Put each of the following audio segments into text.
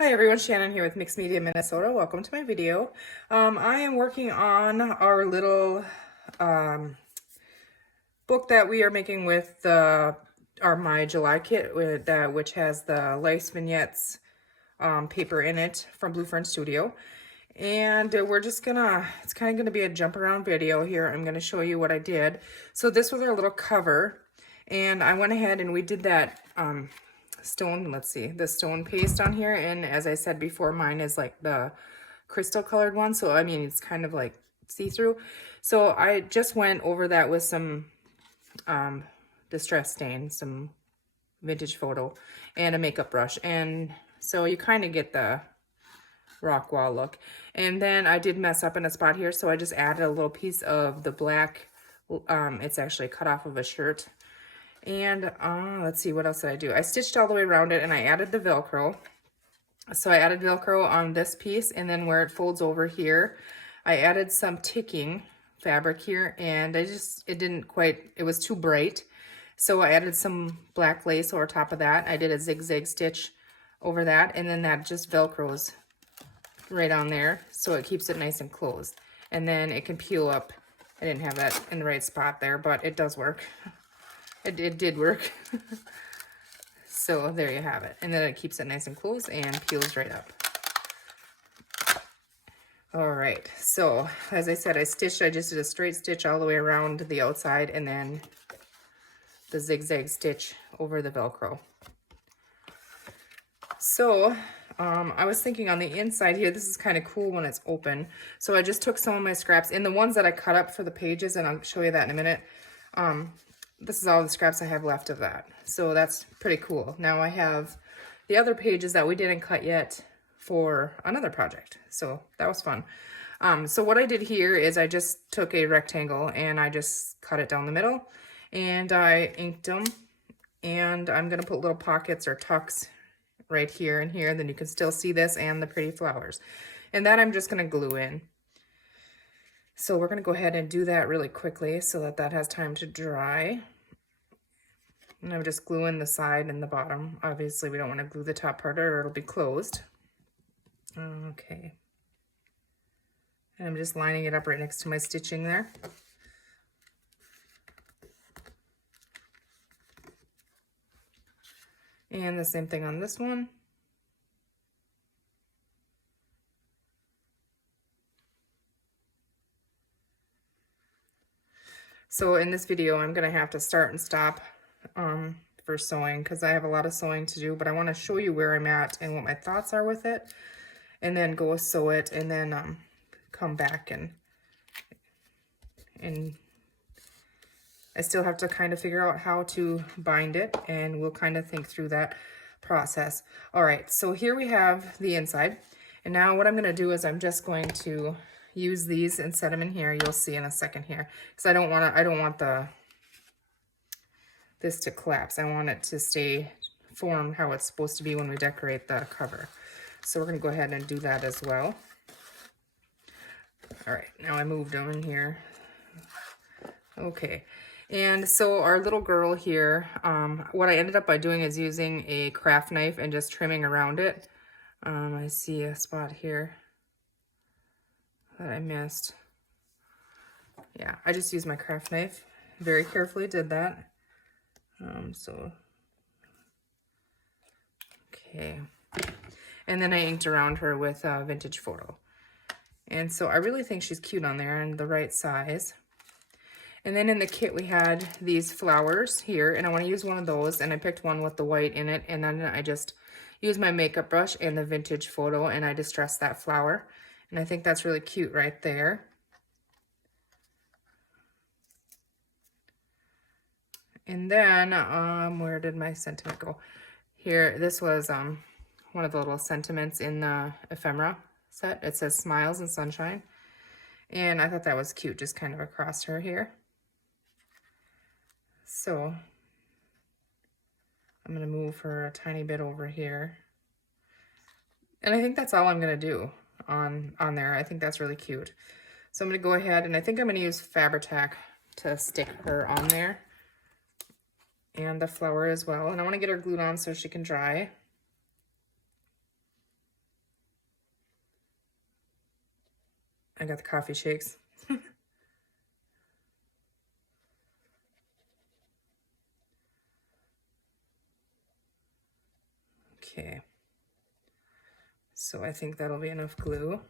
Hi everyone, Shannon here with Mixed Media Minnesota. Welcome to my video. I am working on our little book that we are making with my July kit, which has the Lace Vignettes paper in it from Blue Fern Studio. And it's kind of gonna be a jump around video here. I'm gonna show you what I did. So this was our little cover, and I went ahead and we did that the stone paste on here. And as I said before, mine is like the crystal colored one. So, I mean, it's kind of like see-through. So I just went over that with some distress stain, some vintage photo, and a makeup brush. And so you kind of get the rock wall look. And then I did mess up in a spot here, so I just added a little piece of the black. It's actually cut off of a shirt. And let's see, what else did I do? I stitched all the way around it, and I added the Velcro. So I added Velcro on this piece, and then where it folds over here, I added some ticking fabric here, and it was too bright. So I added some black lace over top of that. I did a zigzag stitch over that, and then that just Velcros right on there, so it keeps it nice and closed. And then it can peel up. I didn't have that in the right spot there, but it does work. It did work. So there you have it. And then it keeps it nice and closed and peels right up. All right, so as I said, I just did a straight stitch all the way around the outside, and then the zigzag stitch over the Velcro. So I was thinking on the inside here, this is kind of cool when it's open. So I just took some of my scraps, and the ones that I cut up for the pages, and I'll show you that in a minute. This is all the scraps I have left of that. So that's pretty cool. Now I have the other pages that we didn't cut yet for another project. So that was fun. So what I did here is I just took a rectangle and I just cut it down the middle, and I inked them. And I'm gonna put little pockets or tucks right here and here. Then you can still see this and the pretty flowers. And that I'm just gonna glue in. So we're gonna go ahead and do that really quickly so that that has time to dry. And I'm just gluing the side and the bottom. Obviously we don't wanna glue the top part or it'll be closed. Okay. And I'm just lining it up right next to my stitching there. And the same thing on this one. So in this video, I'm gonna have to start and stop for sewing because I have a lot of sewing to do, but I wanna show you where I'm at and what my thoughts are with it, and then go sew it, and then come back and I still have to kind of figure out how to bind it, and we'll kind of think through that process. All right, so here we have the inside, and now what I'm gonna do is I'm just going to use these and set them in here. You'll see in a second here, because I don't want this to collapse. I want it to stay formed how it's supposed to be when we decorate the cover. So we're gonna go ahead and do that as well. All right, now I moved them in here. Okay, and so our little girl here, what I ended up by doing is using a craft knife and just trimming around it. I see a spot here that I missed. Yeah, I just used my craft knife. Very carefully did that. Okay. And then I inked around her with a vintage photo. And so I really think she's cute on there and the right size. And then in the kit we had these flowers here, and I want to use one of those, and I picked one with the white in it, and then I just used my makeup brush and the vintage photo, and I distressed that flower. And I think that's really cute right there. And then, where did my sentiment go? Here, this was one of the little sentiments in the ephemera set. It says smiles and sunshine. And I thought that was cute, just kind of across her here. So I'm gonna move her a tiny bit over here. And I think that's all I'm gonna do on there. I think that's really cute. So I'm gonna go ahead, and I think I'm gonna use Fabri-Tac to stick her on there. And the flower as well. And I wanna get her glued on so she can dry. I got the coffee shakes. Okay. So I think that'll be enough glue.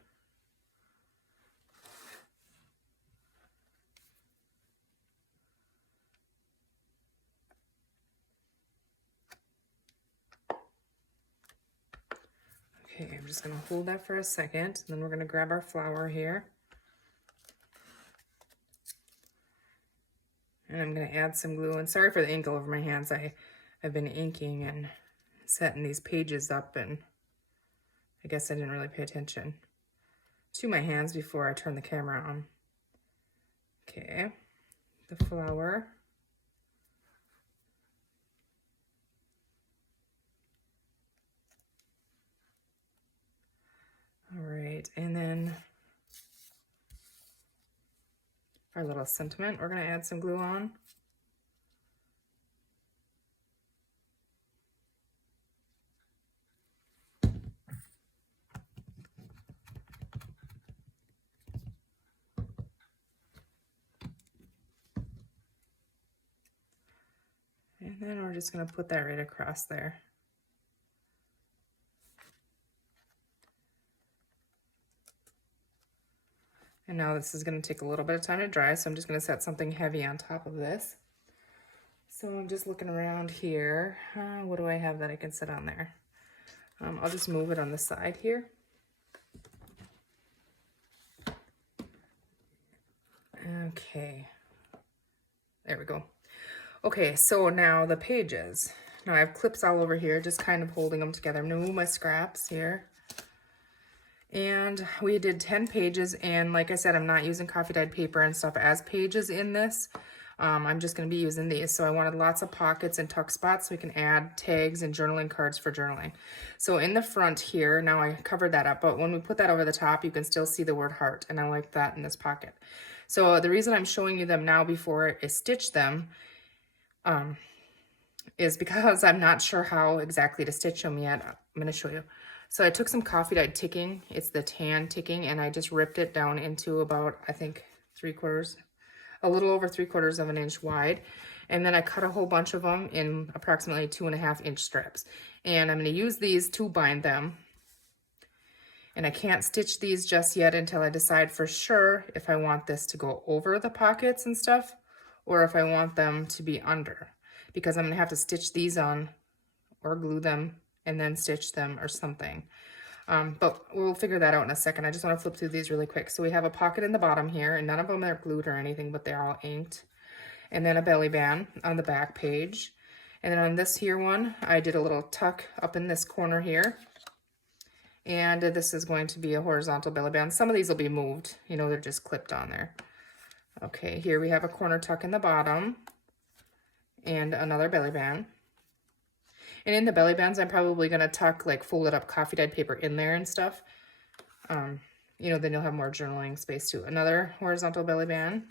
Okay, I'm just gonna hold that for a second, then we're gonna grab our flower here. And I'm gonna add some glue, and sorry for the ink all over my hands. I've been inking and setting these pages up, and I guess I didn't really pay attention to my hands before I turned the camera on. Okay, the flower. All right, and then our little sentiment, we're gonna add some glue on. And then we're just gonna put that right across there. And now this is gonna take a little bit of time to dry, so I'm just gonna set something heavy on top of this. So I'm just looking around here. What do I have that I can set on there? I'll just move it on the side here. Okay, there we go. Okay, so now the pages. Now I have clips all over here, just kind of holding them together. I'm gonna move my scraps here. And we did 10 pages, and like I said, I'm not using coffee dyed paper and stuff as pages in this. I'm just gonna be using these. So I wanted lots of pockets and tuck spots so we can add tags and journaling cards for journaling. So in the front here, now I covered that up, but when we put that over the top, you can still see the word heart, and I like that in this pocket. So the reason I'm showing you them now before I stitch them is because I'm not sure how exactly to stitch them yet. I'm gonna show you. So I took some coffee dyed ticking, it's the tan ticking, and I just ripped it down into about, I think, a little over 3/4 of an inch wide. And then I cut a whole bunch of them in approximately 2.5 inch strips. And I'm gonna use these to bind them. And I can't stitch these just yet until I decide for sure if I want this to go over the pockets and stuff, or if I want them to be under. Because I'm gonna have to stitch these on or glue them and then stitch them or something. But we'll figure that out in a second. I just want to flip through these really quick. So we have a pocket in the bottom here, and none of them are glued or anything, but they're all inked. And then a belly band on the back page. And then on this here one, I did a little tuck up in this corner here. And this is going to be a horizontal belly band. Some of these will be moved, you know, they're just clipped on there. Okay, here we have a corner tuck in the bottom and another belly band. And in the belly bands, I'm probably going to tuck like folded up coffee dyed paper in there and stuff. You know, then you'll have more journaling space too. Another horizontal belly band.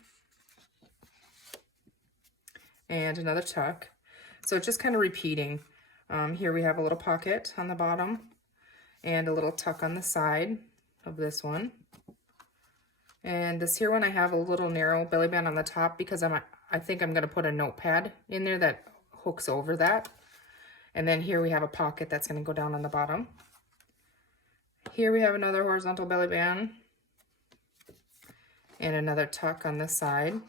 And another tuck. So it's just kind of repeating. Here we have a little pocket on the bottom and a little tuck on the side of this one. And this here one, I have a little narrow belly band on the top because I think I'm going to put a notepad in there that hooks over that. And then here we have a pocket that's going to go down on the bottom. Here we have another horizontal belly band and another tuck on this side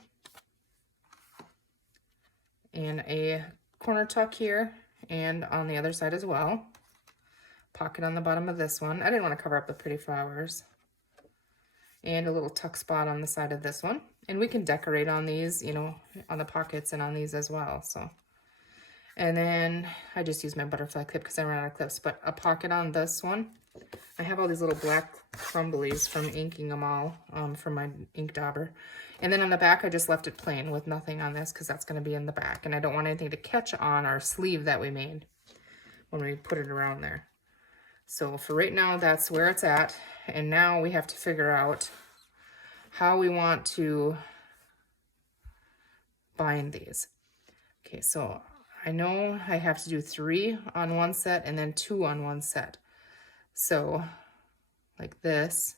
and a corner tuck here and on the other side as well. Pocket on the bottom of this one. I didn't want to cover up the pretty flowers. And a little tuck spot on the side of this one. And we can decorate on these, you know, on the pockets and on these as well. So. And then I just used my butterfly clip because I ran out of clips, but a pocket on this one. I have all these little black crumblies from inking them all from my ink dauber. And then on the back, I just left it plain with nothing on this because that's going to be in the back. And I don't want anything to catch on our sleeve that we made when we put it around there. So for right now, that's where it's at. And now we have to figure out how we want to bind these. Okay, so I know I have to do 3 on one set and then 2 on one set. So like this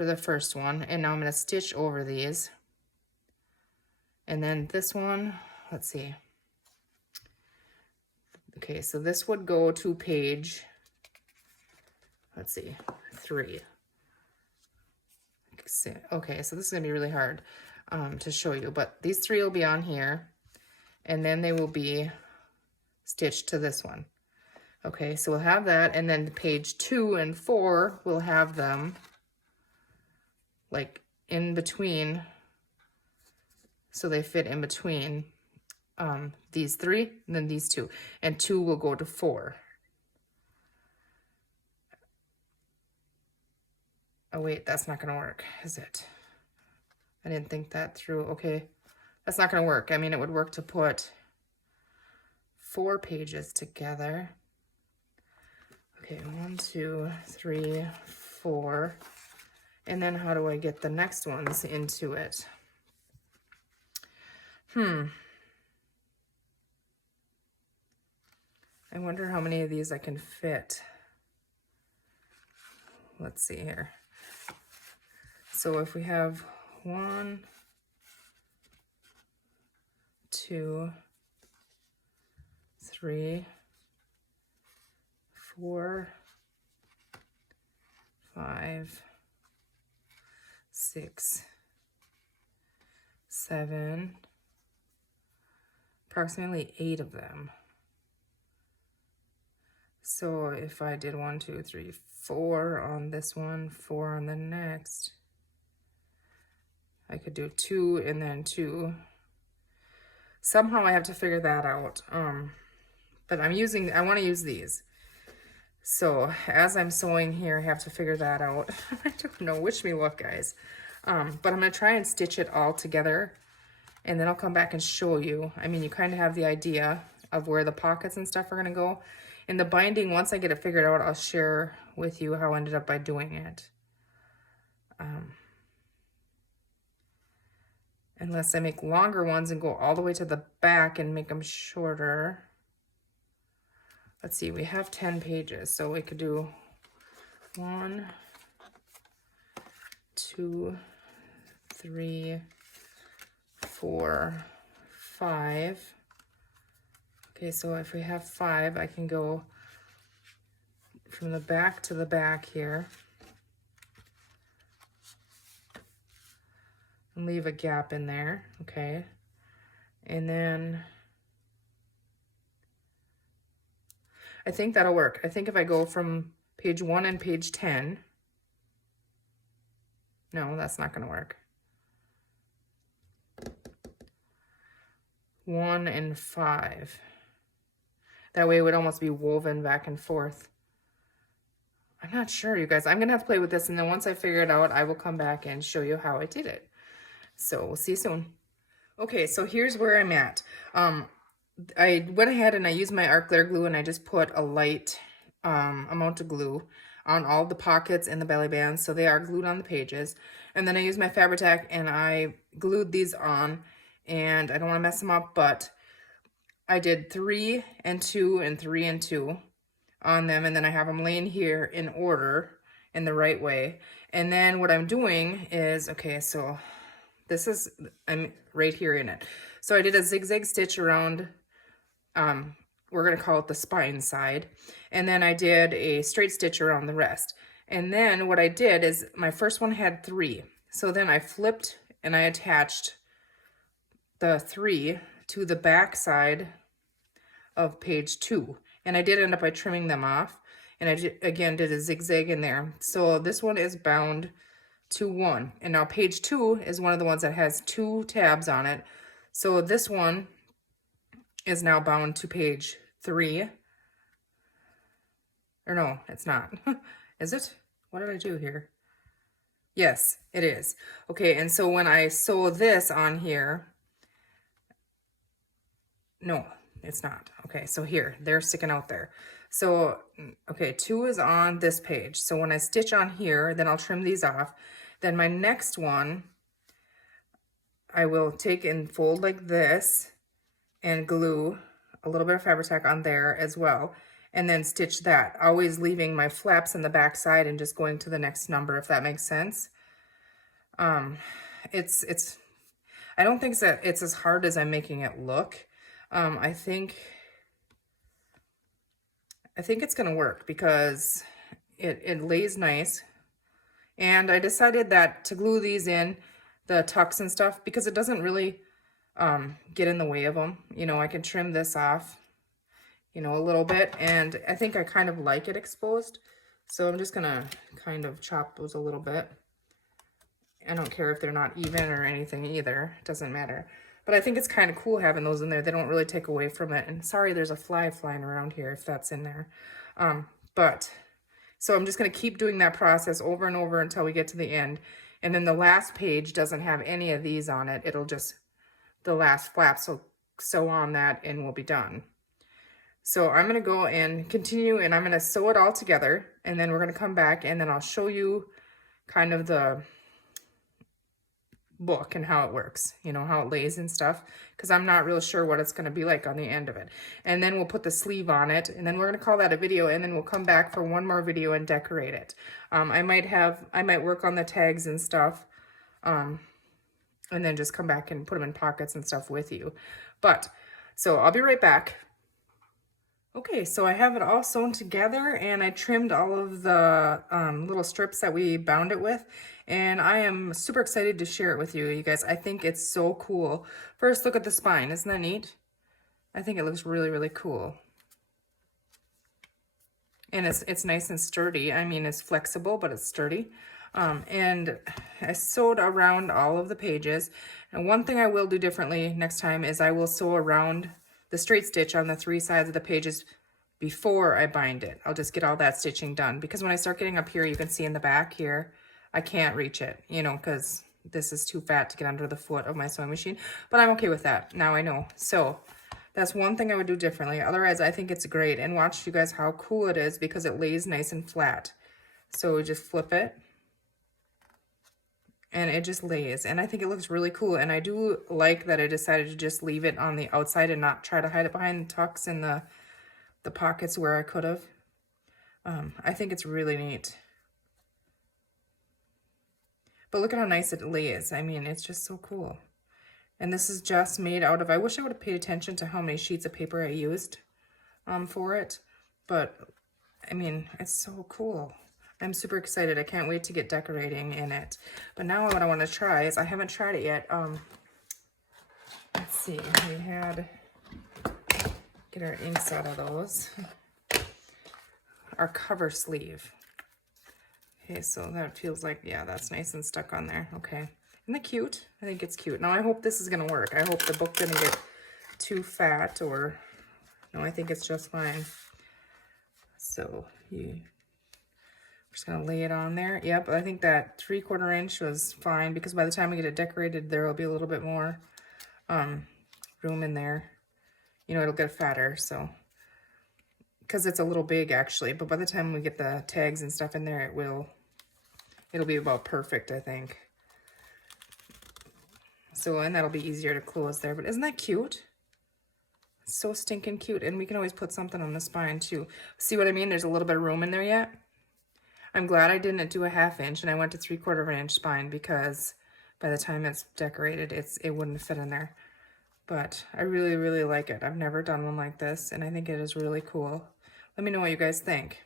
for the first one. And now I'm going to stitch over these. And then this one, let's see. Okay, so this would go to page, let's see, 3. Okay, so this is going to be really hard to show you, but these 3 will be on here, and then they will be stitched to this one. Okay, so we'll have that, and then page 2 and 4, we'll have them like in between, so they fit in between these 3 and then these 2, and 2 will go to 4. Oh wait, that's not gonna work, is it? I didn't think that through. Okay, that's not gonna work. I mean, it would work to put 4 pages together. Okay, 1, 2, 3, 4. And then how do I get the next ones into it? I wonder how many of these I can fit. Let's see here. So if we have 1, 2, 3, 4, 5, 6, 7, approximately 8 of them. So if I did 1, 2, 3, 4 on this one, 4 on the next, I could do 2 and then 2. Somehow I have to figure that out. But I want to use these. So as I'm sewing here, I have to figure that out. I don't know, wish me luck, guys. But I'm gonna try and stitch it all together, and then I'll come back and show you. I mean, you kind of have the idea of where the pockets and stuff are gonna go. In the binding, once I get it figured out, I'll share with you how I ended up by doing it. Unless I make longer ones and go all the way to the back and make them shorter. Let's see, we have 10 pages, so we could do 1, 2, 3, 4, 5. Okay, so if we have 5, I can go from the back to the back here. And leave a gap in there, okay? And then I think that'll work. I think if I go from page 1 and page 10, no, that's not gonna work. 1 and 5. That way it would almost be woven back and forth. I'm not sure, you guys. I'm gonna have to play with this, and then once I figure it out, I will come back and show you how I did it. So we'll see you soon. Okay, so here's where I'm at. I went ahead and I used my art glitter glue, and I just put a light amount of glue on all the pockets and the belly bands, so they are glued on the pages. And then I used my Fabri-Tac and I glued these on, and I don't want to mess them up, but I did 3 and 2 and 3 and 2 on them, and then I have them laying here in order in the right way. And then what I'm doing is, okay, so this is, I'm right here in it. So I did a zigzag stitch around, we're gonna call it the spine side. And then I did a straight stitch around the rest. And then what I did is, my first one had 3. So then I flipped and I attached the 3 to the back side of page 2. And I did end up by trimming them off. And I again did a zigzag in there. So this one is bound to 1. And now page 2 is one of the ones that has 2 tabs on it. So this one is now bound to page 3. Or no, it's not. Is it? What did I do here? Yes, it is. Okay, and so when I sew this on here, no, it's not. Okay, so here, they're sticking out there. So, okay, 2 is on this page. So when I stitch on here, then I'll trim these off. Then my next one, I will take and fold like this and glue a little bit of Fabri-Tac on there as well, and then stitch that, always leaving my flaps in the back side and just going to the next number, if that makes sense. It's I don't think that it's as hard as I'm making it look. I think it's gonna work because it lays nice. And I decided that to glue these in, the tucks and stuff, because it doesn't really get in the way of them. You know, I can trim this off, you know, a little bit, and I think I kind of like it exposed. So I'm just gonna kind of chop those a little bit. I don't care if they're not even or anything either, it doesn't matter. But I think it's kind of cool having those in there. They don't really take away from it. And sorry, there's a fly flying around here if that's in there. So I'm just going to keep doing that process over and over until we get to the end. And then the last page doesn't have any of these on it. It'll just, the last flaps will sew on that and we'll be done. So I'm going to go and continue, and I'm going to sew it all together, and then we're going to come back and then I'll show you kind of the book and how it works, you know, how it lays and stuff, because I'm not real sure what it's going to be like on the end of it. And then we'll put the sleeve on it, and then we're going to call that a video, and then we'll come back for one more video and decorate it. I might work on the tags and stuff, and then just come back and put them in pockets and stuff with you. So I'll be right back. Okay, so I have it all sewn together, and I trimmed all of the little strips that we bound it with, and I am super excited to share it with you, you guys. I think it's so cool. First, look at the spine. Isn't that neat? I think it looks really, really cool. And it's nice and sturdy. I mean, it's flexible, but it's sturdy. And I sewed around all of the pages. And one thing I will do differently next time is I will sew around the straight stitch on the 3 sides of the pages before I bind it. I'll just get all that stitching done, because when I start getting up here, you can see in the back here, I can't reach it, you know, because this is too fat to get under the foot of my sewing machine, but I'm okay with that. Now I know. So that's one thing I would do differently. Otherwise, I think it's great. And watch, you guys, how cool it is, because it lays nice and flat. So we just flip it, and it just lays, and I think it looks really cool. And I do like that I decided to just leave it on the outside and not try to hide it behind the tucks and the pockets where I could have. I think it's really neat. But look at how nice it lays. I mean, it's just so cool. And this is just made out of, I wish I would have paid attention to how many sheets of paper I used for it. But, I mean, it's so cool. I'm super excited. I can't wait to get decorating in it. But now what I want to try is, I haven't tried it yet. Let's see. We had, get our inks out of those. Our cover sleeve. Okay, so that feels like, yeah, that's nice and stuck on there. Okay. Isn't that cute? I think it's cute. Now I hope this is going to work. I hope the book didn't get too fat, or, no, I think it's just fine. So I'm just going to lay it on there. Yep, I think that 3/4 inch was fine, because by the time we get it decorated, there will be a little bit more room in there. You know, it'll get fatter, so, because it's a little big actually, but by the time we get the tags and stuff in there, it'll be about perfect, I think. So, and that'll be easier to close there. But isn't that cute? So stinking cute. And we can always put something on the spine too. See what I mean? There's a little bit of room in there yet. I'm glad I didn't do a 1/2 inch and I went to 3/4 inch spine, because by the time it's decorated, it wouldn't fit in there. But I really, really like it. I've never done one like this, and I think it is really cool. Let me know what you guys think.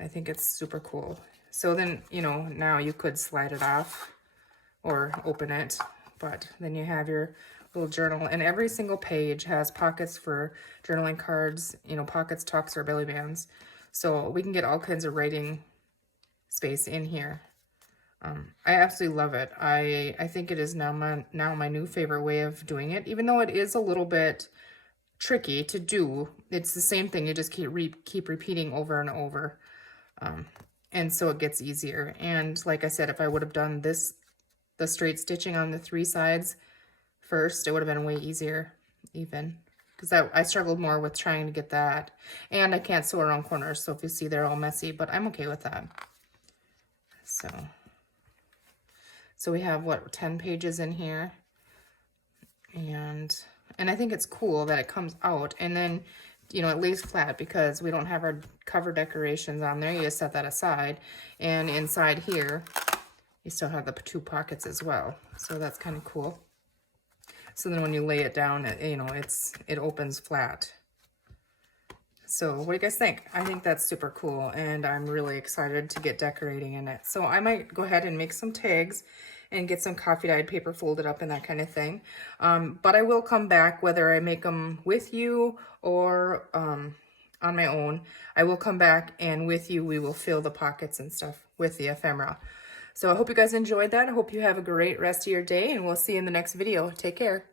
I think it's super cool. So then, you know, now you could slide it off or open it, but then you have your little journal, and every single page has pockets for journaling cards, you know, pockets, tucks, or belly bands. So we can get all kinds of writing space in here. I absolutely love it. I think it is now my new favorite way of doing it, even though it is a little bit tricky to do. It's the same thing. You just keep repeating over and over. And so it gets easier. And like I said, if I would have done the straight stitching on the 3 sides first, it would have been way easier even, because I struggled more with trying to get that. And I can't sew around corners, so if you see, they're all messy, but I'm okay with that. So we have, what, 10 pages in here. And I think it's cool that it comes out, and then, you know, it lays flat because we don't have our cover decorations on there. You just set that aside. And inside here, you still have the 2 pockets as well. So that's kind of cool. So then when you lay it down, you know, it opens flat. So what do you guys think? I think that's super cool, and I'm really excited to get decorating in it. So I might go ahead and make some tags and get some coffee dyed paper folded up and that kind of thing. But I will come back, whether I make them with you or on my own. I will come back, and with you we will fill the pockets and stuff with the ephemera. So I hope you guys enjoyed that. I hope you have a great rest of your day, and we'll see you in the next video. Take care.